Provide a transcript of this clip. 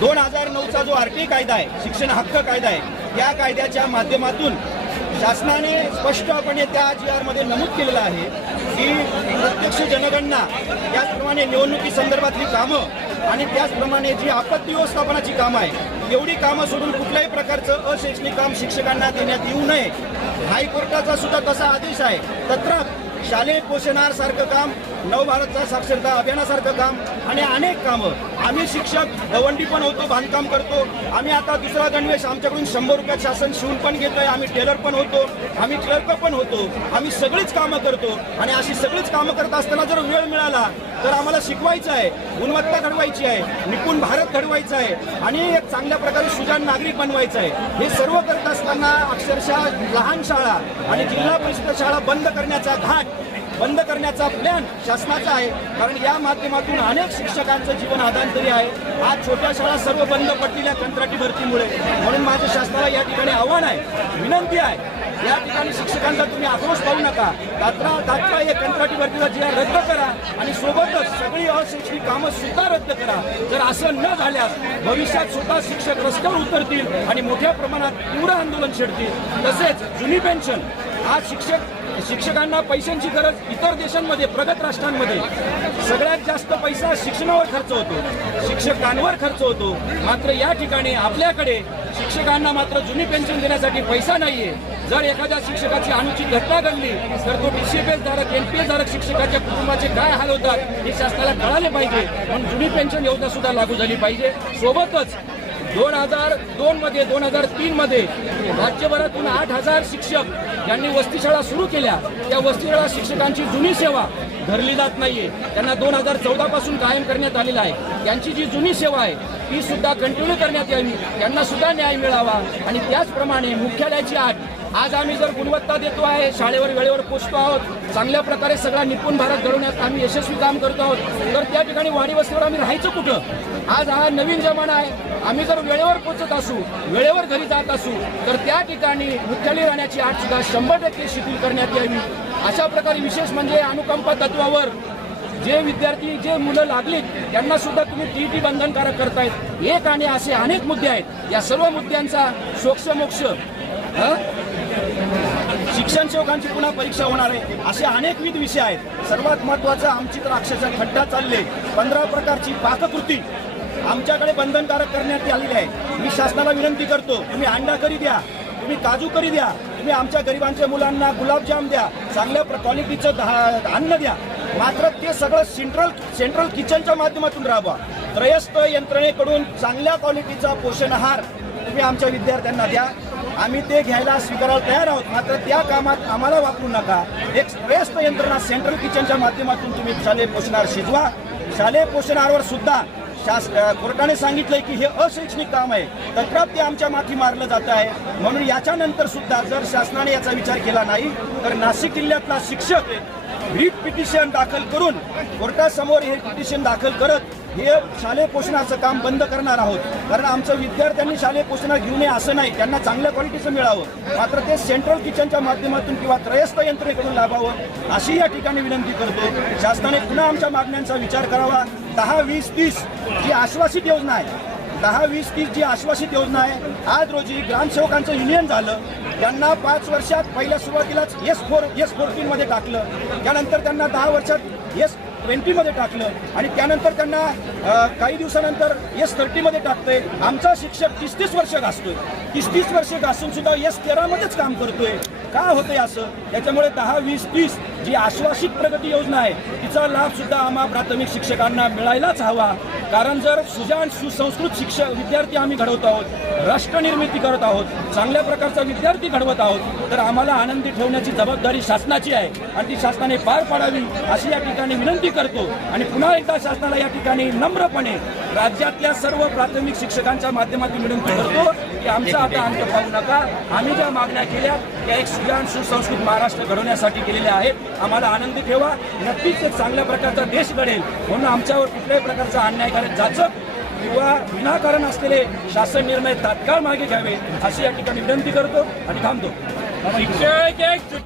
दोन हजार नऊचा जो आर टी कायदा आहे शिक्षण हक्क कायदा आहे या कायद्याच्या माध्यमातून शासनाने स्पष्टपणे त्या जी आरमध्ये नमूद केलेलं आहे की प्रत्यक्ष जनगणना त्याचप्रमाणे निवडणुकी संदर्भातली कामं आणि त्याचप्रमाणे जी आपत्ती व्यवस्थापनाची कामं आहे एवढी कामं सोडून कुठल्याही प्रकारचं अशैक्षणिक काम शिक्षकांना देण्यात येऊ नये. हायकोर्टाचा सुद्धा तसा आदेश आहे. तत्र शालेय पोषणाहार सारखं काम नवभारतचा साक्षरता अभियानासारखं काम आणि अनेक कामं. आम्ही शिक्षक दवंडी पण होतो बांधकाम करतो. आम्ही आता दुसरा गणवेश आमच्याकडून शंभर रुपयात शासन शिवून पण घेतोय. आम्ही टेलर पण होतो. आम्ही क्लर्क पण होतो. आम्ही सगळीच कामं करतो. आणि अशी सगळीच कामं करत असताना जर वेळ मिळाला तर आम्हाला शिकवायचं आहे. गुणवत्ता घडवायची आहे. निपुण भारत घडवायचा आहे. आणि एक चांगल्या प्रकारे सुजाण नागरिक बनवायचं आहे. हे सर्व करत असताना अक्षरशः लहान शाळा आणि जिल्हा परिषद शाळा बंद करण्याचा घाट बंद करण्याचा प्लॅन शासनाचा आहे. कारण या माध्यमातून अनेक शिक्षकांचं जीवन आदांतरी आहे. आज छोट्या शाळा सर्व बंद पडलेल्या कंत्राटी भरतीमुळे. म्हणून माझं शासनाला या ठिकाणी आव्हान आहे विनंती आहे. या ठिकाणी शिक्षकांचा तुम्ही आक्रोश पाहू नका. तात्रा तात्काळ हे कंत्राटी भरतीला जिल्हा रद्द करा. आणि सोबतच सगळी अशैक्षणिक कामं सुद्धा रद्द करा. जर असं न झाल्यास भविष्यात स्वतः शिक्षक रस्त्यावर उतरतील आणि मोठ्या प्रमाणात तीव्र आंदोलन छेडतील. तसेच जुनी पेन्शन आज शिक्षक शिक्षकांना पैशांची गरज इतर देशांमध्ये प्रगत राष्ट्रांमध्ये. सगळ्यात जास्त पैसा शिक्षणावर खर्च होतो. शिक्षकांवर खर्च होतो. मात्र या ठिकाणी आपल्याकडे शिक्षकांना मात्र जुनी पेन्शन देण्यासाठी पैसा नाहीये. जर एखाद्या शिक्षकाची अनुचित घटना घडली तर तो बीसीपीएस धारक एनपीएस धारक शिक्षकाच्या कुटुंबाचे काय हाल होतात हे शासनाला कळाले पाहिजे. म्हणून जुनी पेन्शन योजना सुद्धा लागू झाली पाहिजे. सोबतच दोन हजार दोन मध्ये दोन हजार तीन मध्ये राज्यभरातून आठ हजार शिक्षक यांनी वस्तीशाळा सुरू केल्या. त्या वस्तीशाळा शिक्षकांची जुनी सेवा धरली जात नाहीये. त्यांना दोन हजार चौदा पासून कायम करण्यात आलेला आहे. त्यांची जी जुनी सेवा आहे ती सुद्धा कंटिन्यू करण्यात यावी. त्यांना सुद्धा न्याय मिळावा. आणि त्याचप्रमाणे मुख्यालयाची आठ आज आम्ही जर गुणवत्ता देतो आहे शाळेवर वेळेवर पोचतो आहोत चांगल्या प्रकारे सगळा निपुण भारत घडवण्यात आम्ही यशस्वी काम करतो आहोत तर त्या ठिकाणी वाडी वस्तीवर आम्ही राहायचं कुठं? आज हा नवीन जमाना आहे. आम्ही जर वेळेवर पोचत असू वेळेवर घरी जात असू तर त्या ठिकाणी मुख्यालय राहण्याची आठ सुद्धा शंभर टक्के शिथिल करण्यात यावी. अशा प्रकारे विशेष म्हणजे अनुकंपा तत्वावर जे विद्यार्थी जे मुलं लागलीत त्यांना सुद्धा तुम्ही टी बंधनकारक करतायत. एक आणि असे अनेक मुद्दे आहेत. या सर्व मुद्द्यांचा सोक्षमोक्ष हं? शिक्षण सेवकांची पुन्हा परीक्षा होणार आहे. असे अनेकविध विषय आहेत. सर्वात महत्त्वाचा आमची तर अक्षरशः खड्डा चालले पंधरा प्रकारची पाककृती आमच्याकडे बंधनकारक करण्यात आलेली आहे. मी शासनाला विनंती करतो तुम्ही अंडा करी द्या तुम्ही काजू करी द्या तुम्ही आमच्या गरिबांच्या मुलांना गुलाबजाम द्या चांगल्या प्र- क्वालिटीचं अन्न द्या. मात्र ते सगळं सेंट्रल सेंट्रल किचनच्या माध्यमातून राहावा त्रयस्थ यंत्रणेकडून चांगल्या क्वालिटीचा पोषण आहार तुम्ही आमच्या विद्यार्थ्यांना द्या. आम्ही ते घ्यायला स्वीकारायला तयार आहोत. मात्र त्या कामात आम्हाला वापरू नका. एक व्यस्त यंत्रणा सेंट्रल किचनच्या माध्यमातून तुम्ही शालेय पोषणार शिजवा. शालेय पोषणावर सुद्धा शास कोर्टाने सांगितलंय की हे अशैक्षणिक काम आहे. तक्रार ते आमच्या माथी मारलं जात आहे. म्हणून याच्यानंतर सुद्धा जर शासनाने याचा विचार केला नाही तर नाशिक जिल्ह्यातला शिक्षक रिट पिटिशन दाखल करून कोर्टासमोर हे पिटिशन दाखल करत हे शालेय पोषणाचं काम बंद करणार आहोत. कारण आमचं विद्यार्थ्यांनी शालेय पोषणात घेऊ नये असं नाही. त्यांना चांगल्या क्वालिटीचं मिळावं. मात्र ते सेंट्रल किचनच्या माध्यमातून किंवा त्रयस्थ यंत्रणेकडून लाभावं अशी या ठिकाणी विनंती करतो शासनाने पुन्हा आमच्या मागण्यांचा विचार करावा. दहा वीस तीस जी आश्वासित योजना आहे दहा वीस तीस जी आश्वासित योजना आहे आज रोजी ग्रामसेवकांचं युनियन झालं. त्यांना पाच वर्षात पहिल्या सुरुवातीलाच एस फोर एस फोर्टीनमध्ये टाकलं. त्यानंतर त्यांना दहा वर्षात एस ट्वेंटीमध्ये टाकलं आणि त्यानंतर त्यांना काही दिवसानंतर एस थर्टीमध्ये टाकतंय. आमचा शिक्षक तीस तीस वर्ष घासतोय. तीस तीस वर्ष घासून सुद्धा एस तेरामध्येच काम करतोय. का होतंय असं? त्याच्यामुळे दहा वीस तीस जी आश्वासित प्रगती योजना आहे तिचा लाभ सुद्धा आम्हा प्राथमिक शिक्षकांना मिळायलाच हवा. कारण जर सुजाण सुसंस्कृत शिक्षक विद्यार्थी आम्ही घडवत आहोत राष्ट्रनिर्मिती करत आहोत चांगल्या प्रकारचा विद्यार्थी घडवत आहोत तर आम्हाला आनंदी ठेवण्याची जबाबदारी शासनाची आहे. आणि ती शासनाने पार पाडावी अशी या ठिकाणी विनंती करतो. आणि पुन्हा एकदा शासनाला या ठिकाणी नम्रपणे राज्यातल्या सर्व प्राथमिक शिक्षकांच्या माध्यमातून विनंती करतो की आमचा आता अंत पाहू नका. आम्ही ज्या मागण्या केल्या त्या एक सुजान सुसंस्कृत महाराष्ट्र घडवण्यासाठी केलेल्या आहेत. आम्हाला आनंदी ठेवा. नक्कीच एक चांगल्या प्रकारचा देश घडेल म्हणून आमच्यावर कुठल्याही प्रकारचा अन्याय करत जाचक किंवा विनाकारण असलेले शासन निर्णय तात्काळ मागे घ्यावे अशी या ठिकाणी विनंती करतो आणि थांबतो.